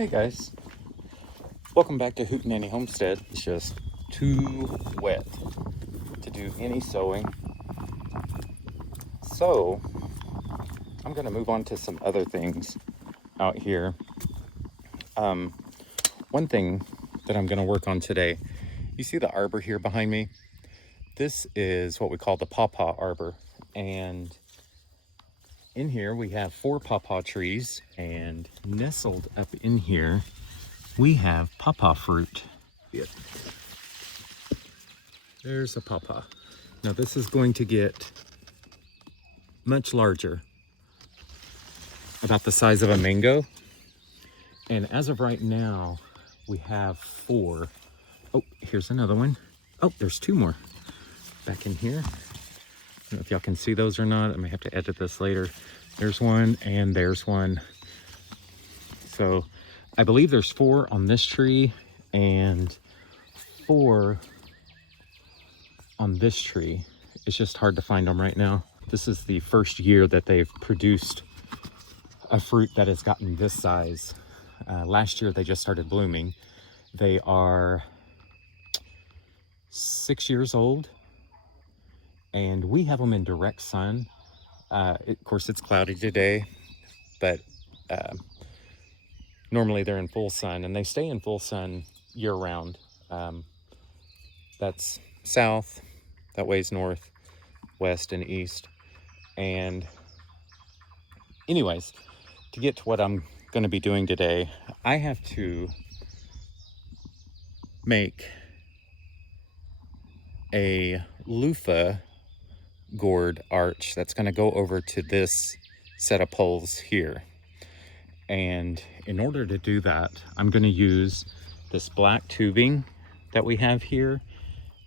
Hey guys, welcome back to Hootenanny Homestead. It's just too wet to do any sewing, so I'm going to move on to some other things out here. One thing that I'm going to work on today, you see the arbor here behind me? This is what we call the pawpaw arbor, and in here we have 4 pawpaw trees, and nestled up in here we have pawpaw fruit. There's a pawpaw. Now this is going to get much larger, about the size of a mango. And as of right now, we have 4. Oh, here's another one. Oh, there's 2 more back in here. I don't know if y'all can see those or not. I may have to edit this later. There's one and there's one. So I believe there's 4 on this tree and 4 on this tree. It's just hard to find them right now. This is the first year that they've produced a fruit that has gotten this size. Last year they just started blooming. They are 6 years old, and we have them in direct sun. Of course, it's cloudy today, but normally they're in full sun, and they stay in full sun year round. That's south, that way's north, west, and east. And anyways, to get to what I'm going to be doing today, I have to make a loofah gourd arch that's going to go over to this set of poles here. And in order to do that, I'm going to use this black tubing that we have here,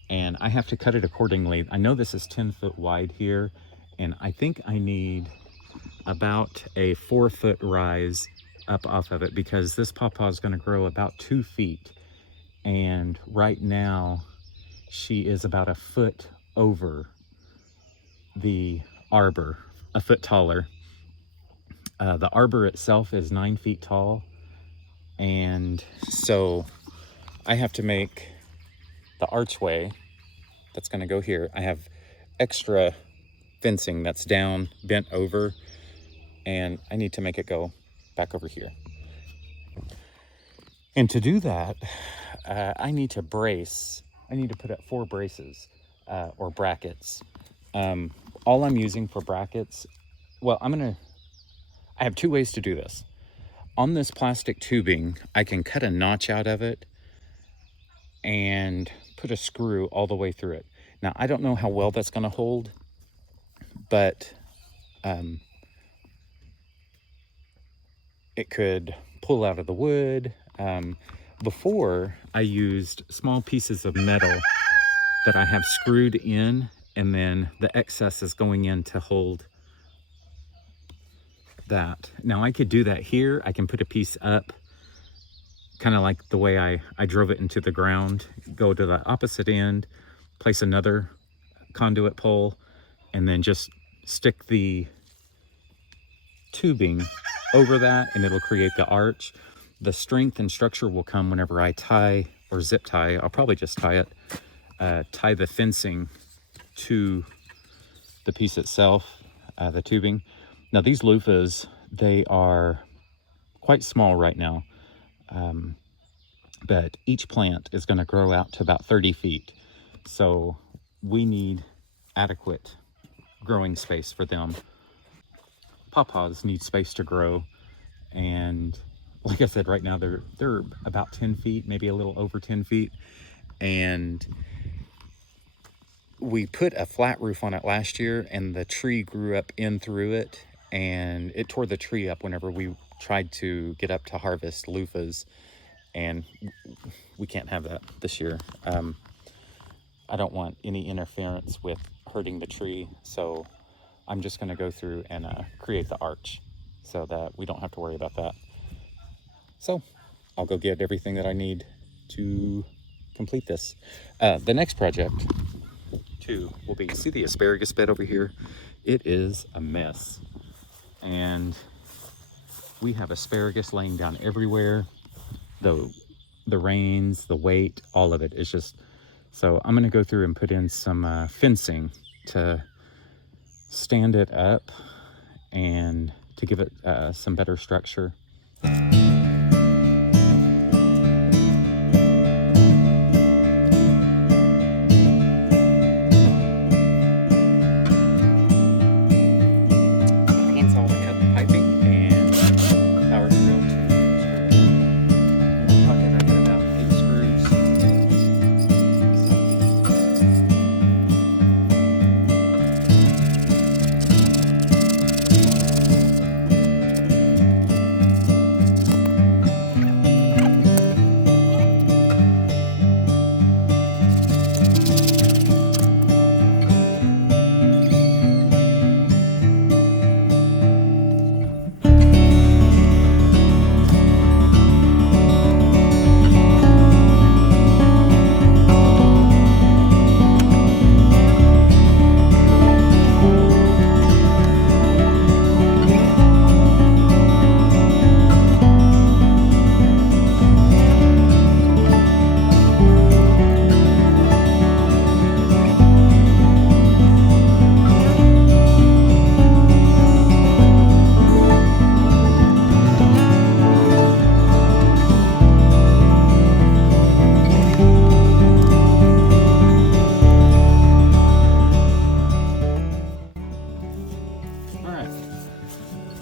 and I have to cut it accordingly. I know this is 10 foot wide here, and I think I need about a 4-foot rise up off of it, because this pawpaw is going to grow about 2 feet. And right now she is about a foot over the arbor, a foot taller. The arbor itself is 9 feet tall, and so I have to make the archway that's going to go here. I have extra fencing that's down, bent over, and I need to make it go back over here. And to do that, I need to brace. I need to put up 4 braces or brackets. All I'm using for brackets, well, I have 2 ways to do this. On this plastic tubing, I can cut a notch out of it and put a screw all the way through it. Now, I don't know how well that's going to hold, but it could pull out of the wood. Before, I used small pieces of metal that I have screwed in, and then the excess is going in to hold that. Now I could do that here. I can put a piece up, kind of like the way I drove it into the ground, go to the opposite end, place another conduit pole, and then just stick the tubing over that, and it'll create the arch. The strength and structure will come whenever I tie or zip tie. I'll probably just tie it, tie the fencing to the piece itself, the tubing. Now these loofahs, they are quite small right now, but each plant is going to grow out to about 30 feet. So we need adequate growing space for them. Pawpaws need space to grow, and like I said, right now they're about 10 feet, maybe a little over 10 feet. And we put a flat roof on it last year, and the tree grew up in through it, and it tore the tree up whenever we tried to get up to harvest loofahs, and we can't have that this year. I don't want any interference with hurting the tree, so I'm just going to go through and create the arch so that we don't have to worry about that. So I'll go get everything that I need to complete this. The next project too will be, see the asparagus bed over here? It is a mess, and we have asparagus laying down everywhere. the rains, the weight, all of it is just, so I'm gonna go through and put in some fencing to stand it up and to give it some better structure. Handsaw to cut the piping and power drill to screw it. I got about 8 screws.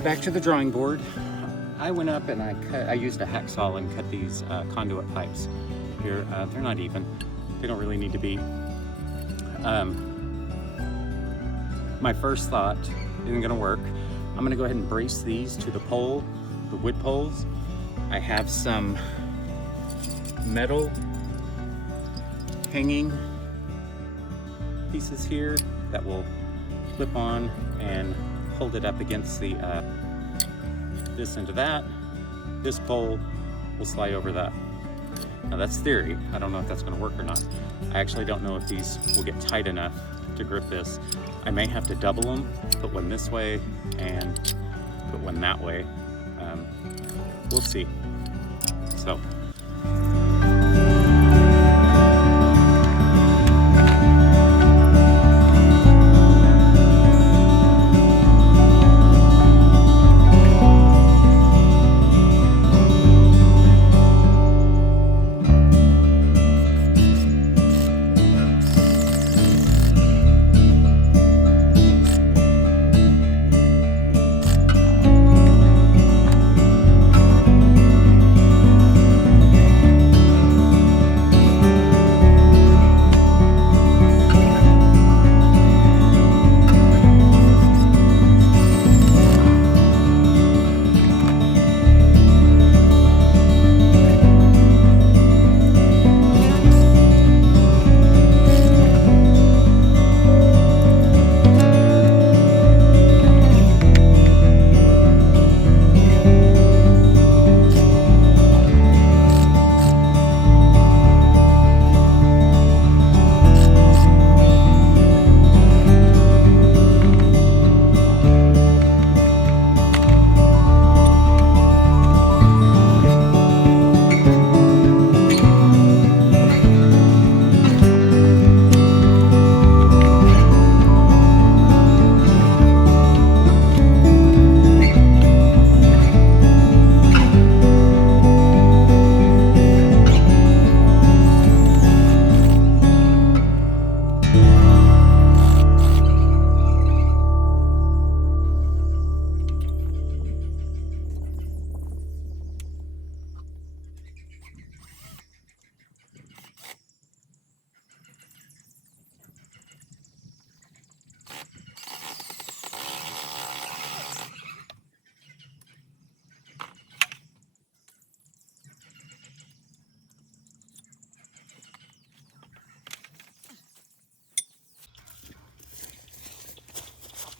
Back to the drawing board. I went up and I used a hacksaw and cut these conduit pipes here. They're not even. They don't really need to be. My first thought isn't gonna work. I'm gonna go ahead and brace these to the pole, the wood poles. I have some metal hanging pieces here that will clip on and hold it up against the this into that. This pole will slide over that. Now that's theory. I don't know if that's going to work or not. I actually don't know if these will get tight enough to grip this. I may have to double them, put one this way and put one that way. We'll see. So.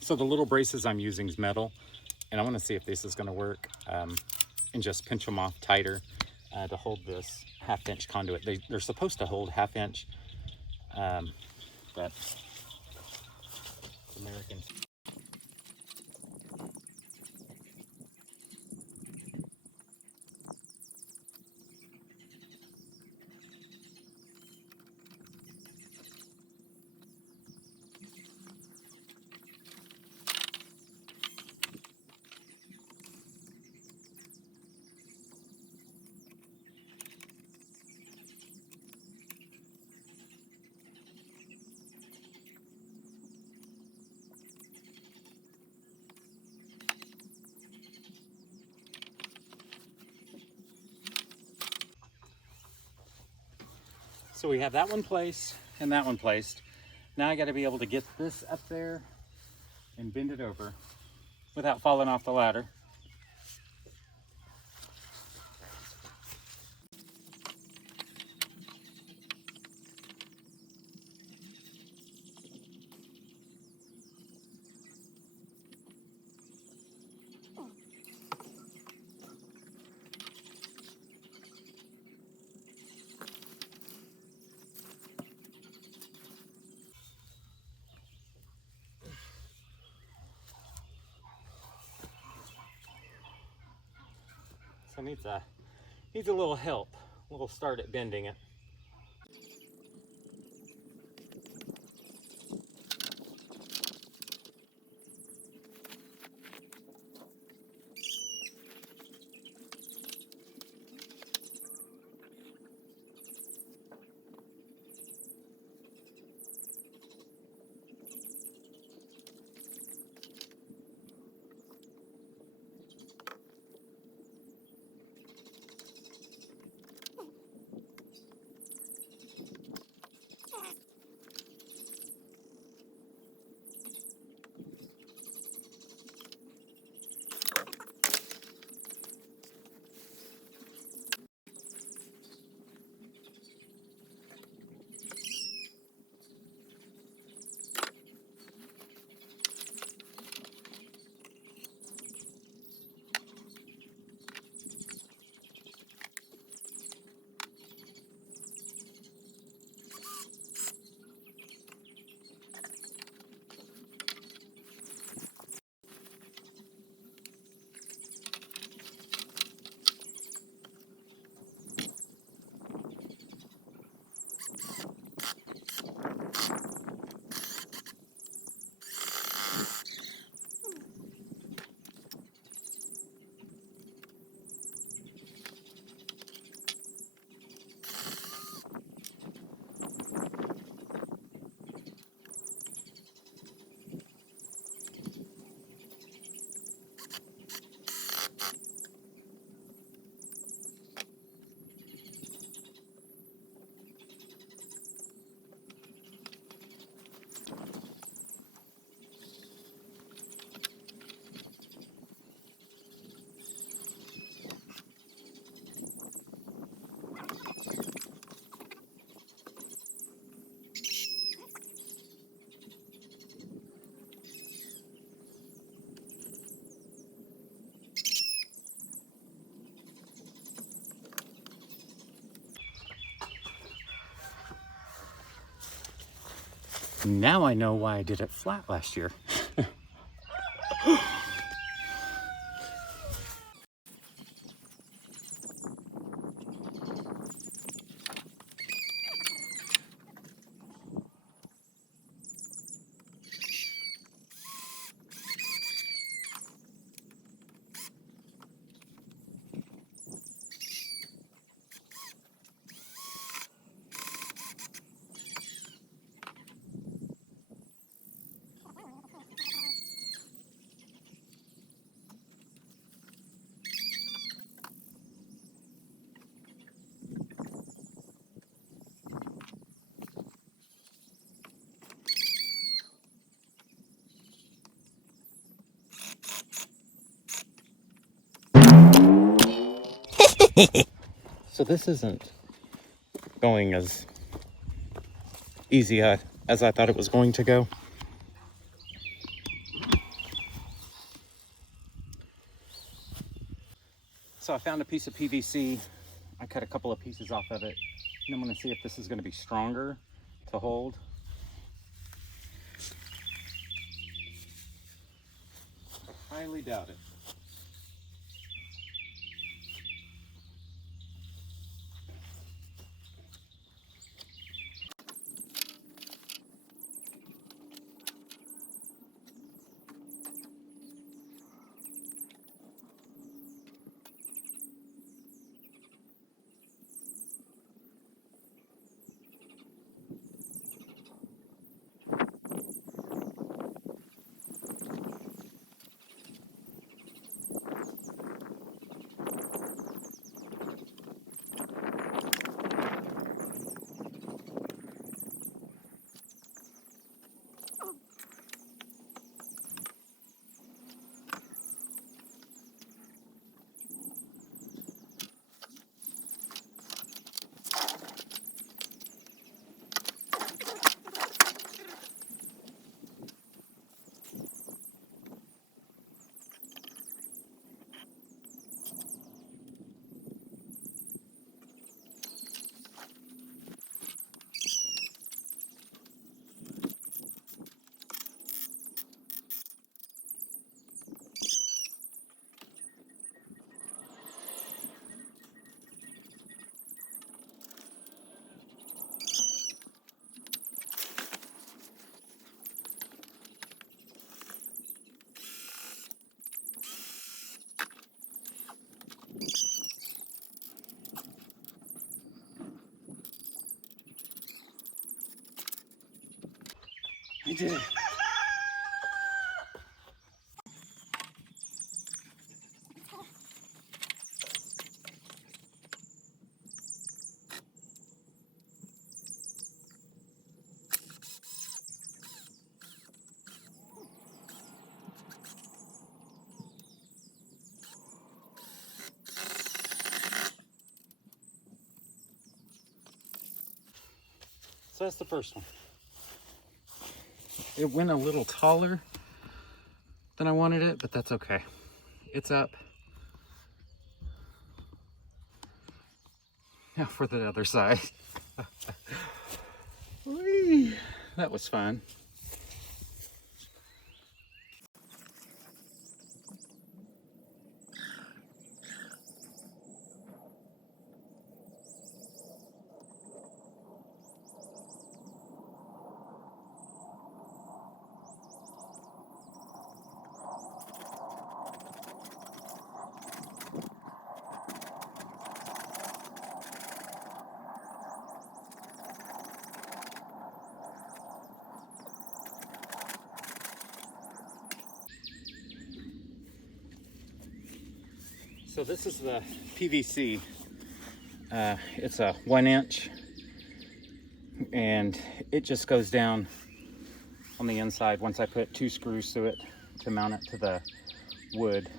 So the little braces I'm using is metal, and I want to see if this is going to work, and just pinch them off tighter to hold this 1/2 inch conduit. They're supposed to hold 1/2 inch, but Americans. So we have that one placed and that one placed. Now I got to be able to get this up there and bend it over without falling off the ladder. So needs a little help. We'll start at bending it. Now I know why I did it flat last year. So this isn't going as easy as I thought it was going to go. So I found a piece of PVC. I cut a couple of pieces off of it, and I'm going to see if this is going to be stronger to hold. I highly doubt it. I did it. So that's the first one. It went a little taller than I wanted it, but that's okay. It's up. Now for the other side. Whee! That was fun. So this is the PVC. It's a 1 inch, and it just goes down on the inside once I put 2 screws through it to mount it to the wood.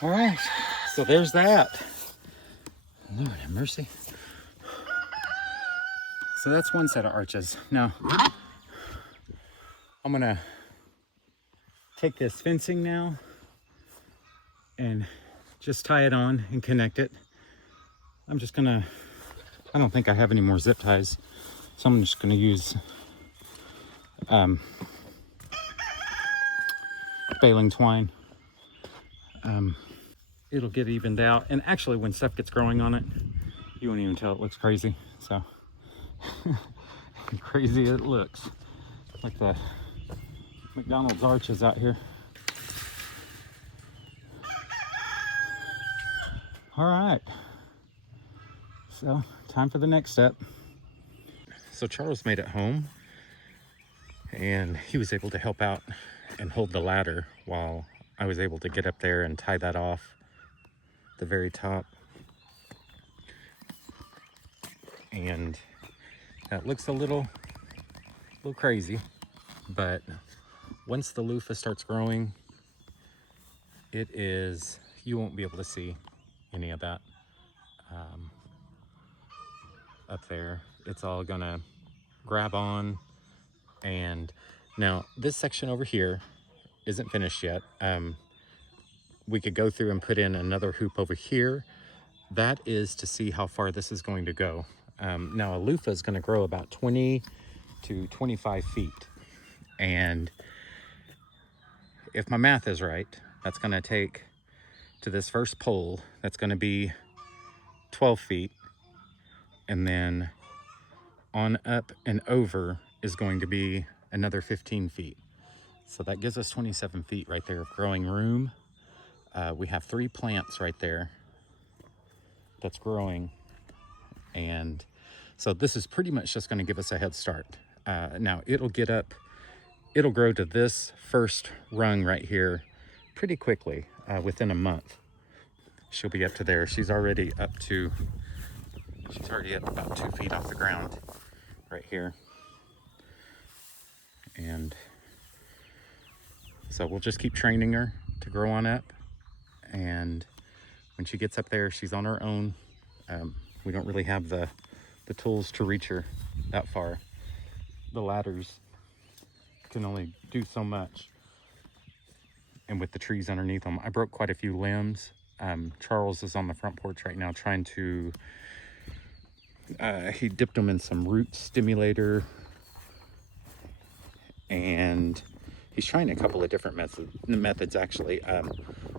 All right, so there's that. Lord have mercy. So that's one set of arches. Now, I'm gonna take this fencing now and just tie it on and connect it. I don't think I have any more zip ties, so I'm just gonna use baling twine. It'll get evened out, and actually when stuff gets growing on it, you won't even tell it looks crazy. So crazy it looks, like the McDonald's arches out here. All right, so time for the next step. So Charles made it home, and he was able to help out and hold the ladder while I was able to get up there and tie that off the very top. And that looks a little crazy, but once the loofah starts growing, It is, you won't be able to see any of that up there. It's all gonna grab on. And now this section over here isn't finished yet. We could go through and put in another hoop over here. That is to see how far this is going to go. Now a loofah is going to grow about 20 to 25 feet. And if my math is right, that's going to take to this first pole, that's going to be 12 feet. And then on up and over is going to be another 15 feet. So that gives us 27 feet right there of growing room. We have 3 plants right there that's growing. And so this is pretty much just going to give us a head start. Now it'll grow to this first rung right here pretty quickly, within a month. She'll be up to there. She's already up about 2 feet off the ground right here. And so we'll just keep training her to grow on up. And when she gets up there, she's on her own. We don't really have the tools to reach her that far. The ladders can only do so much. And with the trees underneath them, I broke quite a few limbs. Charles is on the front porch right now trying to, he dipped them in some root stimulator. And he's trying a couple of different methods actually.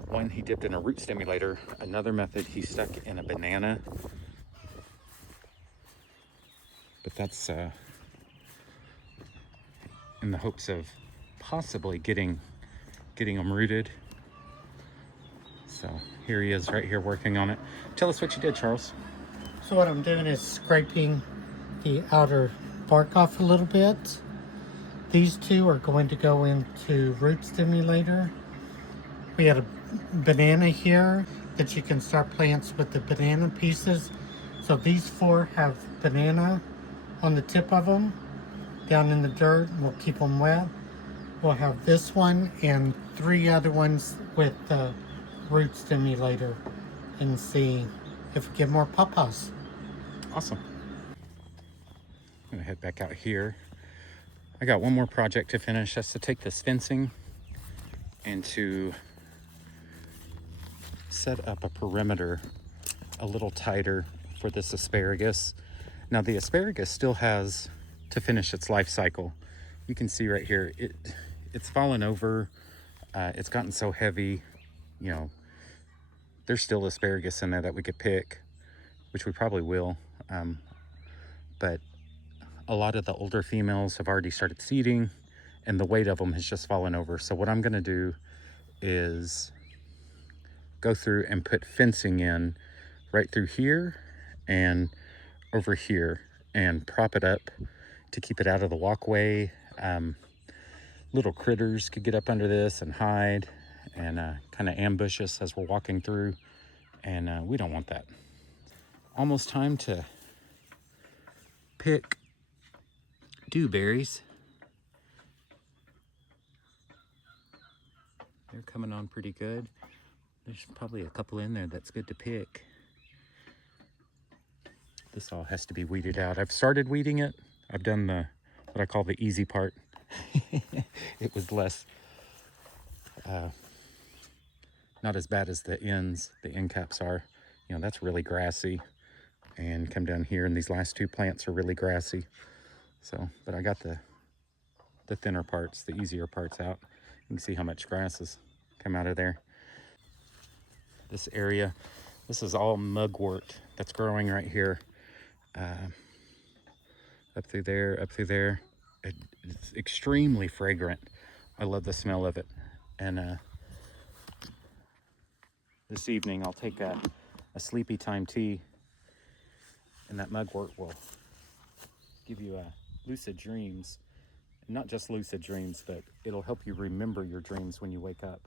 One, he dipped in a root stimulator. Another method, he stuck in a banana. But that's in the hopes of possibly getting them rooted. So here he is right here working on it. Tell us what you did, Charles. So what I'm doing is scraping the outer bark off a little bit. These two are going to go into root stimulator. We had a banana here that you can start plants with the banana pieces. So these 4 have banana on the tip of them down in the dirt. We'll keep them wet. We'll have this one and 3 other ones with the root stimulator and see if we get more pawpaws. Awesome. I'm gonna head back out here. I got one more project to finish. That's to take this fencing and to set up a perimeter a little tighter for this asparagus. Now the asparagus still has to finish its life cycle. You can see right here, it's fallen over. It's gotten so heavy, you know, there's still asparagus in there that we could pick, which we probably will. But a lot of the older females have already started seeding and the weight of them has just fallen over. So what I'm gonna do is go through and put fencing in right through here and over here and prop it up to keep it out of the walkway. Little critters could get up under this and hide and kind of ambush us as we're walking through, and we don't want that. Almost time to pick dewberries. They're coming on pretty good. There's probably a couple in there that's good to pick. This all has to be weeded out. I've started weeding it. I've done what I call the easy part. It was less, not as bad as the end caps are. You know, that's really grassy. And come down here, and these last 2 plants are really grassy. So, but I got the thinner parts, the easier parts out. You can see how much grass has come out of there. This area, this is all mugwort that's growing right here. Up through there, up through there. It's extremely fragrant. I love the smell of it. And this evening I'll take a sleepy time tea, and that mugwort will give you lucid dreams. Not just lucid dreams, but it'll help you remember your dreams when you wake up.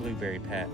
blueberry patch.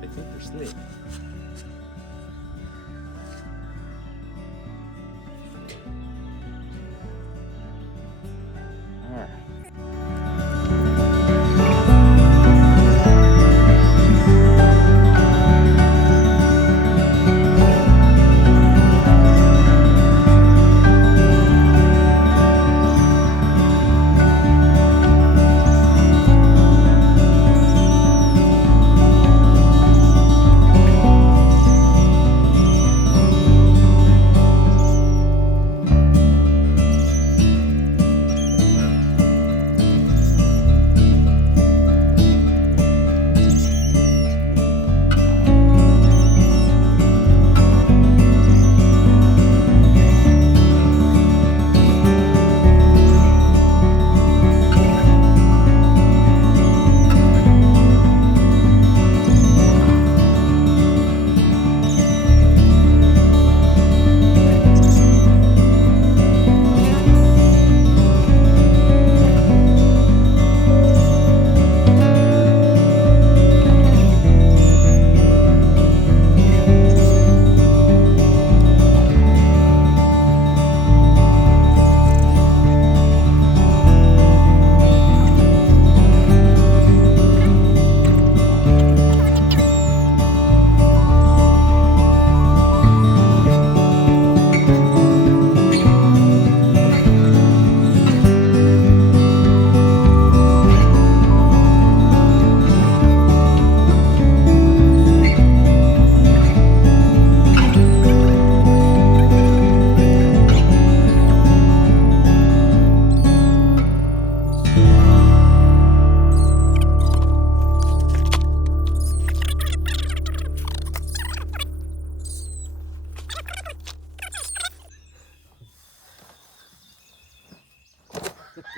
They think they're slick. All right.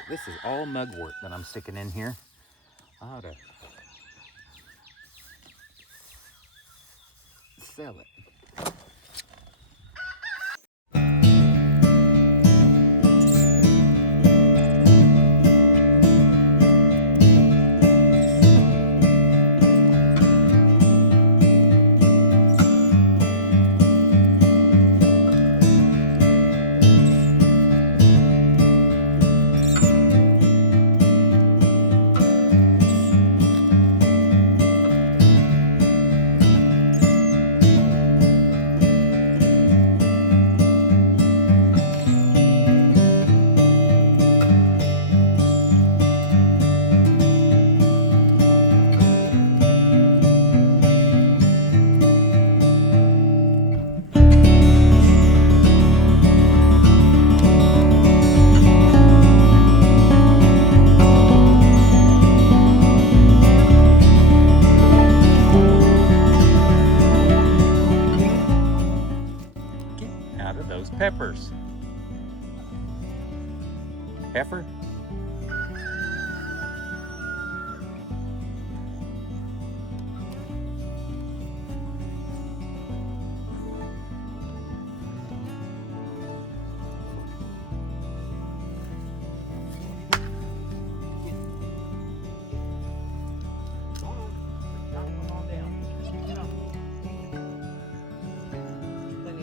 This is all mugwort that I'm sticking in here. I ought to sell it. Out of those peppers. Heifer?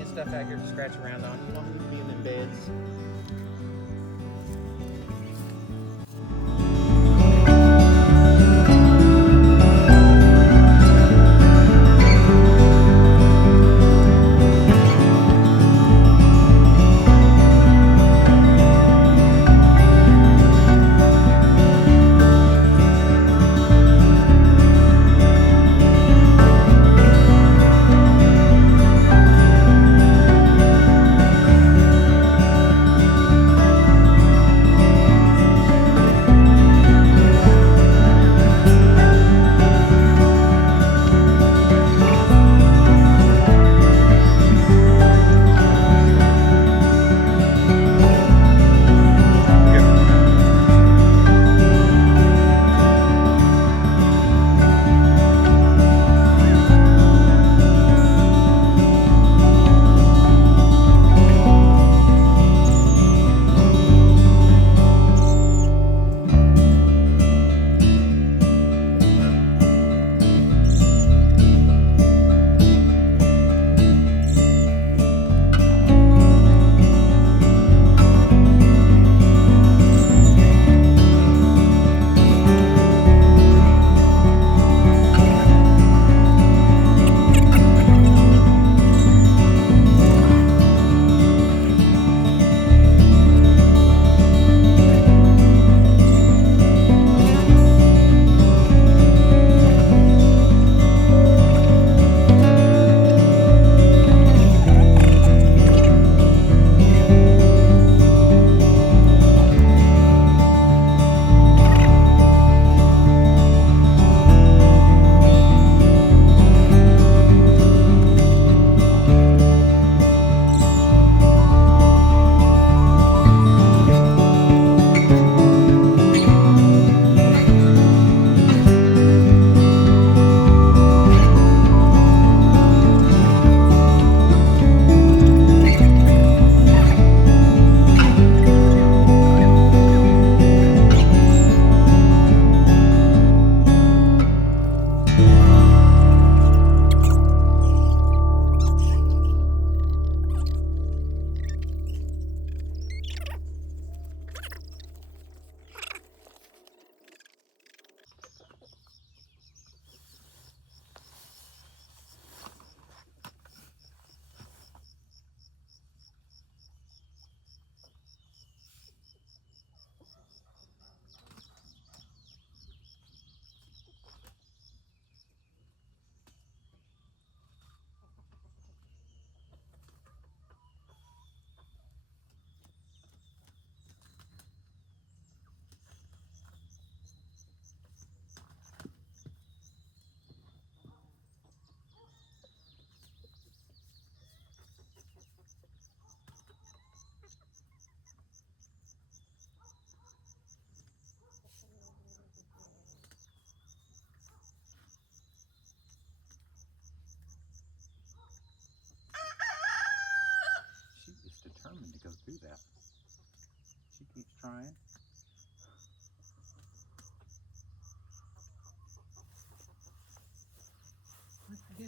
Stuff out here to scratch around on. You don't need to be in them beds.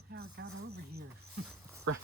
how it got over here. Right.